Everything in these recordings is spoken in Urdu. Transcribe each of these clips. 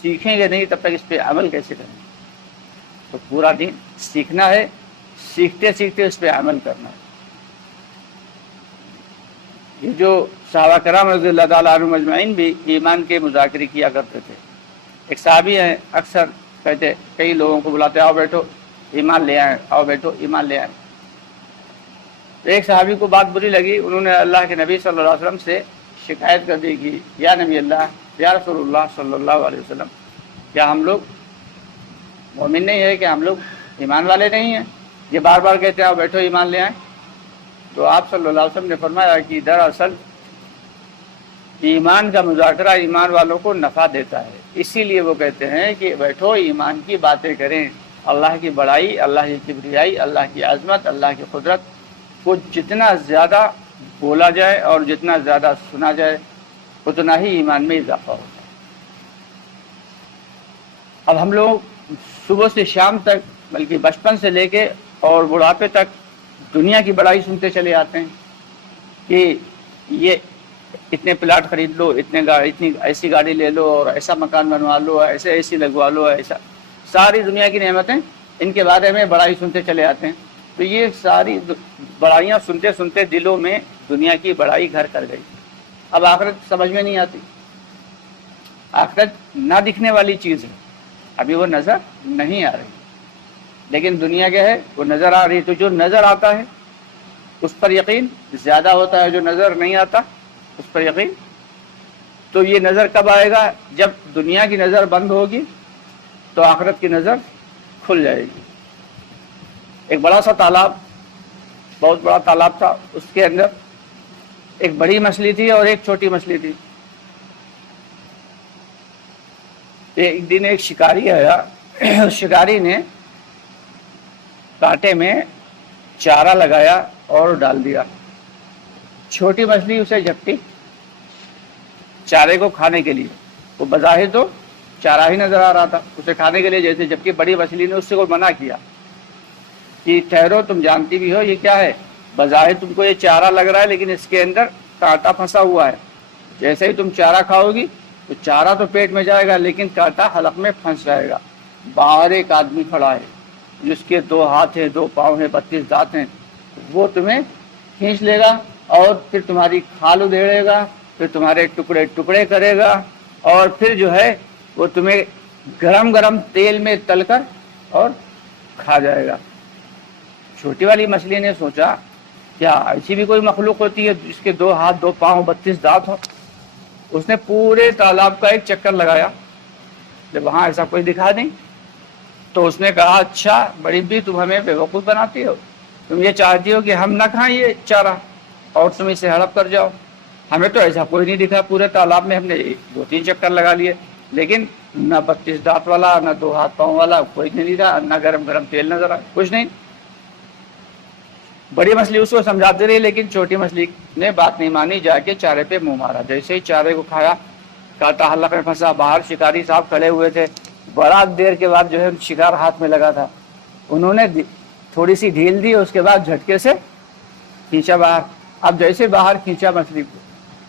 سیکھیں گے نہیں تب تک اس پہ عمل کیسے کریں گے؟ تو پورا دین سیکھنا ہے، سیکھتے سیکھتے اس پہ عمل کرنا ہے۔ یہ جو صحابہ کرام رضی اللہ تعالیٰ عنہم اجمعین بھی ایمان کے مذاکرے کیا کرتے تھے۔ ایک صحابی ہیں، اکثر کہتے کئی لوگوں کو بلاتے آؤ بیٹھو ایمان لے آئیں، آؤ بیٹھو ایمان لے آئیں۔ تو ایک صحابی کو بات بری لگی، انہوں نے اللہ کے نبی صلی اللہ علیہ وسلم سے شکایت کر دی کہ یا نبی اللہ، یا رسول اللہ صلی اللہ علیہ وسلم، کیا ہم لوگ مومن نہیں ہے، کہ ہم لوگ ایمان والے نہیں ہیں؟ یہ بار بار کہتے ہیں آؤ بیٹھو ایمان لے آئیں۔ تو آپ صلی اللہ علیہ وسلم نے فرمایا کہ دراصل ایمان کا مذاکرہ ایمان والوں کو نفع دیتا ہے، اسی لیے وہ کہتے ہیں کہ بیٹھو ایمان کی باتیں کریں، اللہ کی بڑائی، اللہ کی کبریائی، اللہ کی عظمت، اللہ کی قدرت کو جتنا زیادہ بولا جائے اور جتنا زیادہ سنا جائے اتنا ہی ایمان میں اضافہ ہوتا ہے۔ اب ہم لوگ صبح سے شام تک، بلکہ بچپن سے لے کے اور بڑھاپے تک دنیا کی بڑائی سنتے چلے آتے ہیں کہ یہ اتنے پلاٹ خرید لو، اتنی ایسی گاڑی لے لو، اور ایسا مکان بنوا لو، ایسے اے سی لگوا لو، ایسا ساری دنیا کی نعمتیں ان کے بارے میں بڑائی سنتے چلے آتے ہیں۔ تو یہ ساری بڑائیاں سنتے سنتے دلوں میں دنیا کی بڑائی گھر کر گئی۔ اب آخرت سمجھ میں نہیں آتی، آخرت نہ دکھنے والی چیز ہے، ابھی وہ نظر نہیں آ رہی، لیکن دنیا کیا ہے وہ نظر آ رہی۔ تو جو نظر آتا ہے اس پر یقین زیادہ ہوتا ہے، جو نظر نہیں آتا اس پر یقین۔ تو یہ نظر کب آئے گا؟ جب دنیا کی نظر بند ہوگی تو آخرت کی نظر کھل جائے گی۔ ایک بڑا سا تالاب، بہت بڑا تالاب تھا، اس کے اندر ایک بڑی مچھلی تھی اور ایک چھوٹی مچھلی تھی۔ ایک دن ایک شکاری آیا، اس شکاری نے کانٹے میں چارہ لگایا اور ڈال دیا۔ چھوٹی مچھلی اسے جھپٹی چارے کو کھانے کے لیے، وہ بظاہر تو چارہ ہی نظر آ رہا تھا اسے کھانے کے لیے جیسے، جبکہ بڑی مچھلی نے اس سے کو منع کیا کہ ٹھہرو، تم جانتی بھی ہو یہ کیا ہے، بظاہر تم کو یہ چارہ لگ رہا ہے لیکن اس کے اندر کانٹا پھنسا ہوا ہے، جیسے ہی تم چارہ کھاؤ گی تو چارہ تو پیٹ میں جائے گا لیکن کانٹا حلق میں پھنس جائے گا۔ باہر ایک آدمی کھڑا ہے جس کے 2 ہاتھ ہیں، 2 پاؤں ہیں، 32 دانت ہیں، وہ تمہیں کھینچ لے گا اور پھر تمہاری کھال ادھیڑے گا، پھر تمہارے ٹکڑے ٹکڑے کرے گا، اور پھر جو ہے وہ تمہیں گرم گرم تیل میں تل کر اور کھا جائے گا۔ چھوٹی والی مچھلی نے سوچا کیا ایسی بھی کوئی مخلوق ہوتی ہے جس کے 2 ہاتھ، 2 پاؤں، 32 دانت ہوں؟ اس نے پورے تالاب کا ایک چکر لگایا، جب وہاں ایسا کوئی دکھا نہیں تو اس نے کہا اچھا بڑی بھی تم ہمیں بیوقوف بناتی ہو، تم یہ چاہتی ہو کہ ہم نہ کھائیں یہ چارہ اور تم اسے ہڑپ کر جاؤ، ہمیں تو ایسا کوئی نہیں دکھا، پورے تالاب میں ہم نے 2-3 چکر لگا لیے لیکن نہ 32 دانت والا، نہ 2 ہاتھ پاؤں والا کوئی نہیں تھا، نہ گرم گرم تیل نظر آیا، کچھ نہیں۔ بڑی مچھلی اس کو سمجھاتی رہی لیکن چھوٹی مچھلی نے بات نہیں مانی، جا کے چارے پہ منہ مارا، جیسے ہی چارے کو کھایا کانٹا حلق میں پھنسا۔ باہر شکاری صاحب کھڑے ہوئے تھے، بڑا دیر کے بعد جو ہے شکار ہاتھ میں لگا تھا، انہوں نے تھوڑی سی ڈھیل دی، اس کے بعد جھٹکے سے کھینچا باہر۔ اب جیسے باہر کھینچا مچھلی کو،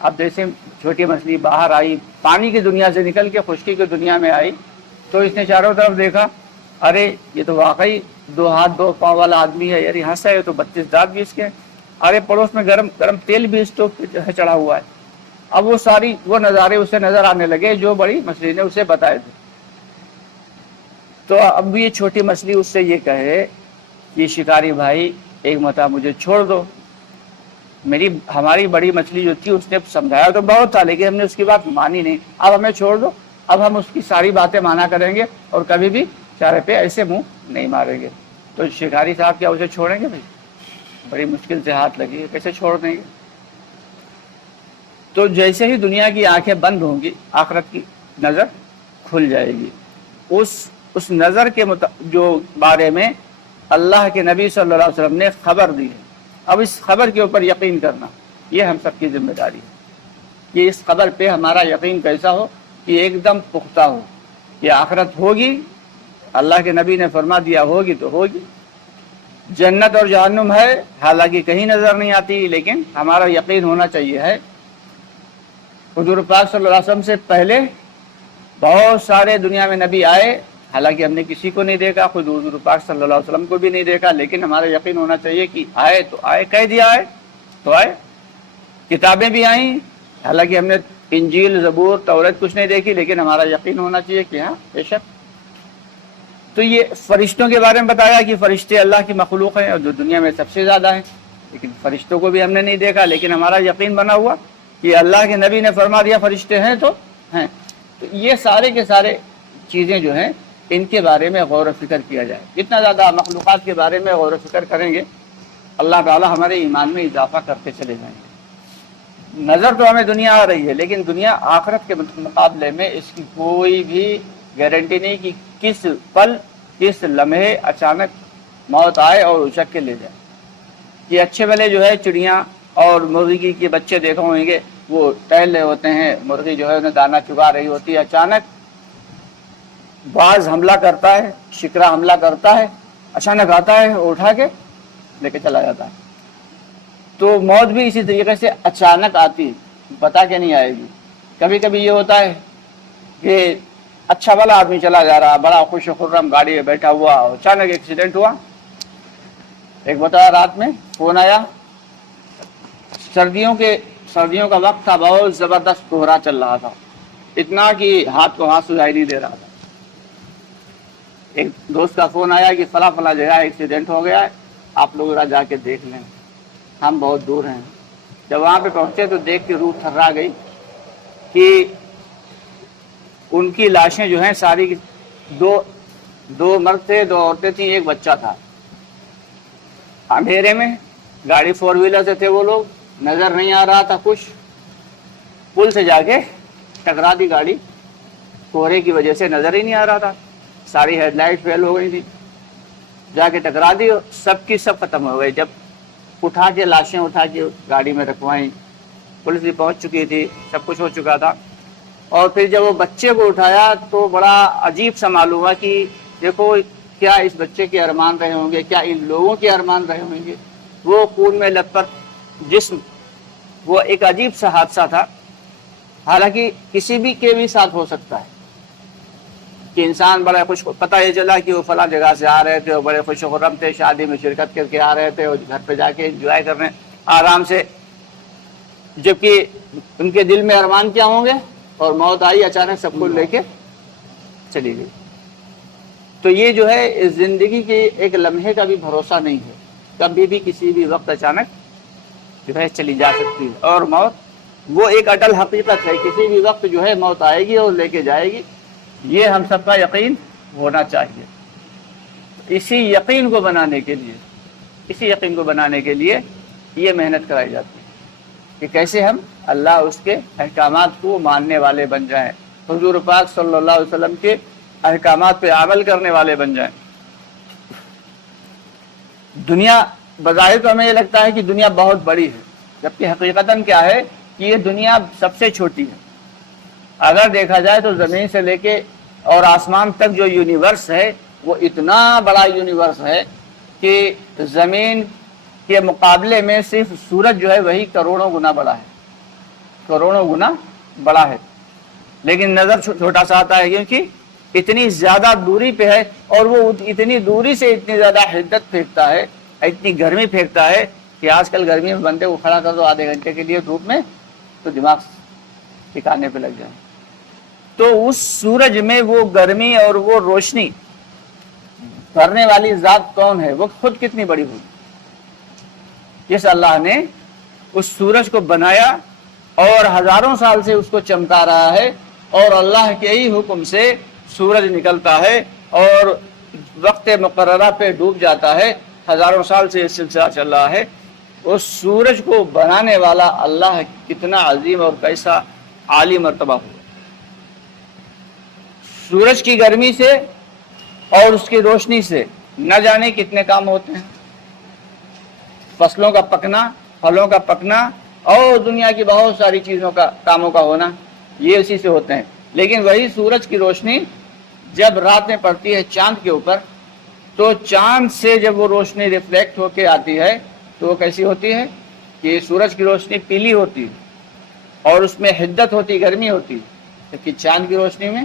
اب جیسے چھوٹی مچھلی باہر آئی، پانی کی دنیا سے نکل کے خشکی کی دنیا میں آئی، تو اس نے چاروں طرف دیکھا، ارے یہ تو واقعی 2 ہاتھ 2 پاؤں والا آدمی ہے، یار یہاں سے ہے تو 32 دانت بھی اس کے، ارے پڑوس میں گرم گرم تیل بھی اسٹوو پہ چڑھا ہوا ہے۔ اب وہ نظارے اسے نظر آنے لگے جو بڑی مچھلی نے اسے بتائے تھے۔ تو اب یہ چھوٹی مچھلی اس سے یہ کہے کہ شکاری بھائی ایک مرتبہ مجھے چھوڑ دو، ہماری بڑی مچھلی جو تھی اس نے سمجھایا تو بہت تھا لیکن ہم نے اس کی بات مانی نہیں، اب ہمیں چھوڑ دو، اب ہم اس کی ساری باتیں مانا کریں گے اور کبھی بھی چارے پہ ایسے منہ نہیں ماریں گے۔ تو شکاری صاحب کیا اسے چھوڑیں گے؟ بھائی بڑی مشکل سے ہاتھ لگی ہے، کیسے چھوڑ دیں گے؟ تو جیسے ہی دنیا کی آنکھیں بند ہوں گی آخرت کی نظر کھل جائے گی۔ اس نظر کے جو بارے میں اللہ کے نبی صلی اللہ علیہ وسلم نے خبر دی ہے، اب اس خبر کے اوپر یقین کرنا یہ ہم سب کی ذمہ داری ہے کہ اس خبر پہ ہمارا یقین کیسا ہو کہ ایک دم پختہ ہو کہ آخرت ہوگی، اللہ کے نبی نے فرما دیا ہوگی تو ہوگی، جنت اور جہنم ہے حالانکہ کہیں نظر نہیں آتی لیکن ہمارا یقین ہونا چاہیے ہے۔ حضور پاک صلی اللہ علیہ وسلم سے پہلے بہت سارے دنیا میں نبی آئے، حالانکہ ہم نے کسی کو نہیں دیکھا، خود حضور پاک صلی اللہ علیہ وسلم کو بھی نہیں دیکھا، لیکن ہمارا یقین ہونا چاہیے کہ آئے تو آئے، کہہ دیا آئے تو آئے۔ کتابیں بھی آئیں، حالانکہ ہم نے انجیل، زبور، توریت کچھ نہیں دیکھی، لیکن ہمارا یقین ہونا چاہیے کہ ہاں بے شک۔ تو یہ فرشتوں کے بارے میں بتایا کہ فرشتے اللہ کی مخلوق ہیں اور جو دنیا میں سب سے زیادہ ہیں، لیکن فرشتوں کو بھی ہم نے نہیں دیکھا، لیکن ہمارا یقین بنا ہوا کہ اللہ کے نبی نے فرما دیا فرشتے ہیں تو ہیں۔ تو یہ سارے کے سارے چیزیں جو ہیں ان کے بارے میں غور و فکر کیا جائے، جتنا زیادہ مخلوقات کے بارے میں غور و فکر کریں گے اللہ تعالی ہمارے ایمان میں اضافہ کرتے چلے جائیں گے۔ نظر تو ہمیں دنیا آ رہی ہے، لیکن دنیا آخرت کے مقابلے میں اس کی کوئی بھی گارنٹی نہیں کہ کس پل، کس لمحے اچانک موت آئے اور اچک کے لے جائے۔ یہ اچھے بھلے جو ہے چڑیاں اور مرغی کے بچے دیکھے ہوئیں گے، وہ ٹہل رہے ہوتے ہیں، مرغی جو ہے انہیں دانہ چگا رہی ہوتی ہے، اچانک باز حملہ کرتا ہے، شکرا حملہ کرتا ہے، اچانک آتا ہے اٹھا کے لے کے چلا جاتا ہے۔ تو موت بھی اسی طریقے سے اچانک آتی ہے، بتا کے نہیں آئے گی۔ کبھی کبھی یہ ہوتا ہے کہ اچھا بھلا آدمی چلا جا رہا، بڑا خوش و خرم گاڑی میں بیٹھا ہوا، اچانک ایکسیڈنٹ ہوا۔ ایک بتایا رات میں فون آیا، سردیوں کا وقت تھا، بہت زبردست کوہرا چل رہا تھا، اتنا کہ ہاتھ کو ہاتھ سجائی نہیں دے رہا تھا۔ ایک دوست کا فون آیا کہ فلاں فلاں جگہ ایکسیڈنٹ ہو گیا ہے، آپ لوگ ذرا جا کے دیکھ لیں، ہم بہت دور ہیں۔ جب وہاں پہ پہنچے تو دیکھ کے روح تھرا گئی کہ ان کی لاشیں جو ہیں ساری، دو مرد تھے، 2 عورتیں تھیں، ایک بچہ تھا۔ اندھیرے میں گاڑی 4 ویلر سے تھے، وہ لوگ نظر نہیں آ رہا تھا کچھ، پل سے جا کے ٹکرا دی گاڑی، کوہرے کی وجہ سے نظر ہی نہیں آ رہا تھا، ساری ہیڈ لائٹ فیل ہو گئی تھی، جا کے ٹکرا دی، سب کی سب ختم ہو گئی۔ جب اٹھا کے لاشیں اٹھا کے گاڑی میں رکھوائیں، پولیس بھی پہنچ چکی تھی، سب کچھ ہو چکا تھا۔ اور پھر جب وہ بچے کو اٹھایا تو بڑا عجیب سا معلوم ہوا کہ دیکھو کیا اس بچے کے ارمان رہے ہوں گے، کیا ان لوگوں کے ارمان رہے ہوں گے، وہ خون میں لت پت جسم، وہ ایک عجیب سا حادثہ تھا۔ حالانکہ کسی بھی کے بھی ساتھ ہو سکتا ہے کہ انسان بڑا خوش، پتہ یہ چلا کہ وہ فلاں جگہ سے آ رہے تھے اور بڑے خوش و خرم تھے، شادی میں شرکت کر کے آ رہے تھے اور گھر پہ جا کے انجوائے کر رہے ہیں آرام سے، جبکہ ان کے دل میں ارمان کیا ہوں گے، اور موت آئی اچانک سب کو لے کے چلی گئی۔ تو یہ جو ہے اس زندگی کے ایک لمحے کا بھی بھروسہ نہیں ہے، کبھی بھی کسی بھی وقت اچانک جو ہے چلی جا سکتی ہے، اور موت وہ ایک اٹل حقیقت ہے، کسی بھی وقت جو ہے موت آئے گی اور لے کے جائے گی، یہ ہم سب کا یقین ہونا چاہیے۔ اسی یقین کو بنانے کے لیے یہ محنت کرائی جاتی ہے کہ کیسے ہم اللہ اس کے احکامات کو ماننے والے بن جائیں، حضور پاک صلی اللہ علیہ وسلم کے احکامات پہ عمل کرنے والے بن جائیں۔ دنیا بظاہر تو ہمیں یہ لگتا ہے کہ دنیا بہت بڑی ہے، جبکہ حقیقتاً کیا ہے کہ یہ دنیا سب سے چھوٹی ہے۔ اگر دیکھا جائے تو زمین سے لے کے اور آسمان تک جو یونیورس ہے وہ اتنا بڑا یونیورس ہے کہ زمین کے مقابلے میں صرف سورج جو ہے وہی کروڑوں گنا بڑا ہے، لیکن نظر چھوٹا سا آتا ہے کیونکہ اتنی زیادہ دوری پہ ہے، اور وہ اتنی دوری سے اتنی زیادہ حدت پھینکتا ہے، اتنی گرمی پھینکتا ہے کہ آج کل گرمی میں بندے کو کھڑا کر دو آدھے گھنٹے کے لیے دھوپ میں تو دماغ ٹھکانے پہ لگ جائے۔ تو اس سورج میں وہ گرمی اور وہ روشنی کرنے والی ذات کون ہے، وہ خود کتنی بڑی ہوگی۔ جس اللہ نے اس سورج کو بنایا اور ہزاروں سال سے اس کو چمکا رہا ہے، اور اللہ کے ہی حکم سے سورج نکلتا ہے اور وقت مقررہ پہ ڈوب جاتا ہے، ہزاروں سال سے یہ سلسلہ چل رہا ہے۔ اس سورج کو بنانے والا اللہ کتنا عظیم اور کیسا عالی مرتبہ ہوا۔ سورج کی گرمی سے اور اس کی روشنی سے نہ جانے کتنے کام ہوتے ہیں، فصلوں کا پکنا، پھلوں کا پکنا، اور دنیا کی بہت ساری چیزوں کا کاموں کا ہونا، یہ اسی سے ہوتے ہیں۔ لیکن وہی سورج کی روشنی جب رات میں پڑتی ہے چاند کے اوپر، تو چاند سے جب وہ روشنی ریفلیکٹ ہو کے آتی ہے تو وہ کیسی ہوتی ہے کہ سورج کی روشنی پیلی ہوتی ہے اور اس میں حدت ہوتی، گرمی ہوتی ہے، جبکہ چاند کی روشنی میں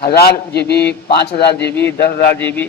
1000 GB, 5000 GB, 10,000 GB,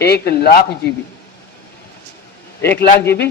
1,00,000 GB। 1,00,000 GB